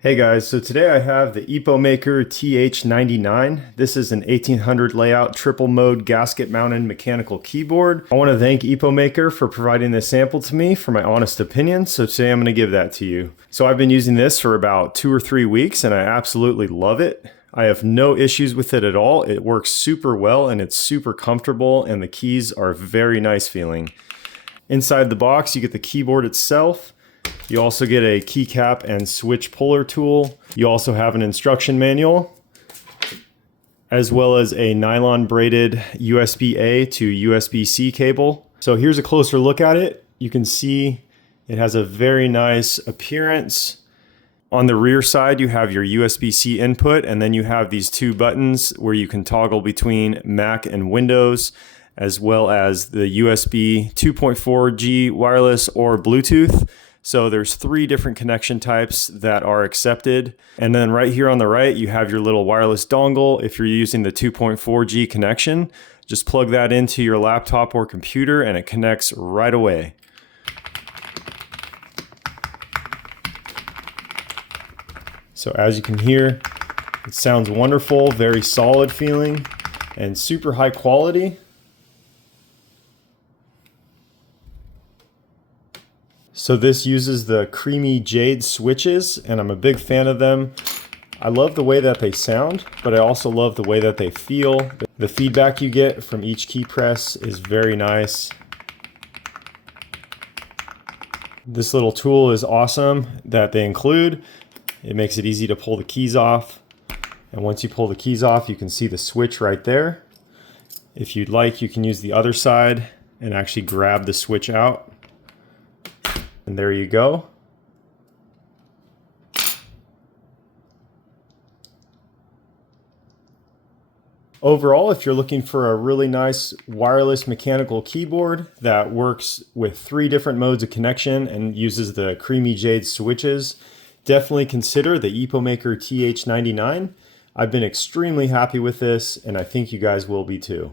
Hey guys, so today I have the Epomaker TH99. This is an 1800 layout triple mode gasket mounted mechanical keyboard. I want to thank Epomaker for providing this sample to me for my honest opinion, so today I'm going to give that to you. So I've been using this for about 2 or 3 weeks and I absolutely love it. I have no issues with it at all. It works super well and it's super comfortable and the keys are very nice feeling. Inside the box you get the keyboard itself. You also get a keycap and switch puller tool. You also have an instruction manual, as well as a nylon braided USB-A to USB-C cable. So here's a closer look at it. You can see it has a very nice appearance. On the rear side, you have your USB-C input, and then you have these two buttons where you can toggle between Mac and Windows, as well as the USB 2.4G wireless or Bluetooth. So there's 3 different connection types that are accepted. And then right here on the right, you have your little wireless dongle. If you're using the 2.4G connection, just plug that into your laptop or computer and it connects right away. So as you can hear, it sounds wonderful, very solid feeling, and super high quality. So this uses the creamy jade switches, and I'm a big fan of them. I love the way that they sound, but I also love the way that they feel. The feedback you get from each key press is very nice. This little tool is awesome that they include. It makes it easy to pull the keys off. And once you pull the keys off, you can see the switch right there. If you'd like, you can use the other side and actually grab the switch out. And there you go. Overall, if you're looking for a really nice wireless mechanical keyboard that works with 3 different modes of connection and uses the creamy jade switches, definitely consider the Epomaker TH99. I've been extremely happy with this, and I think you guys will be too.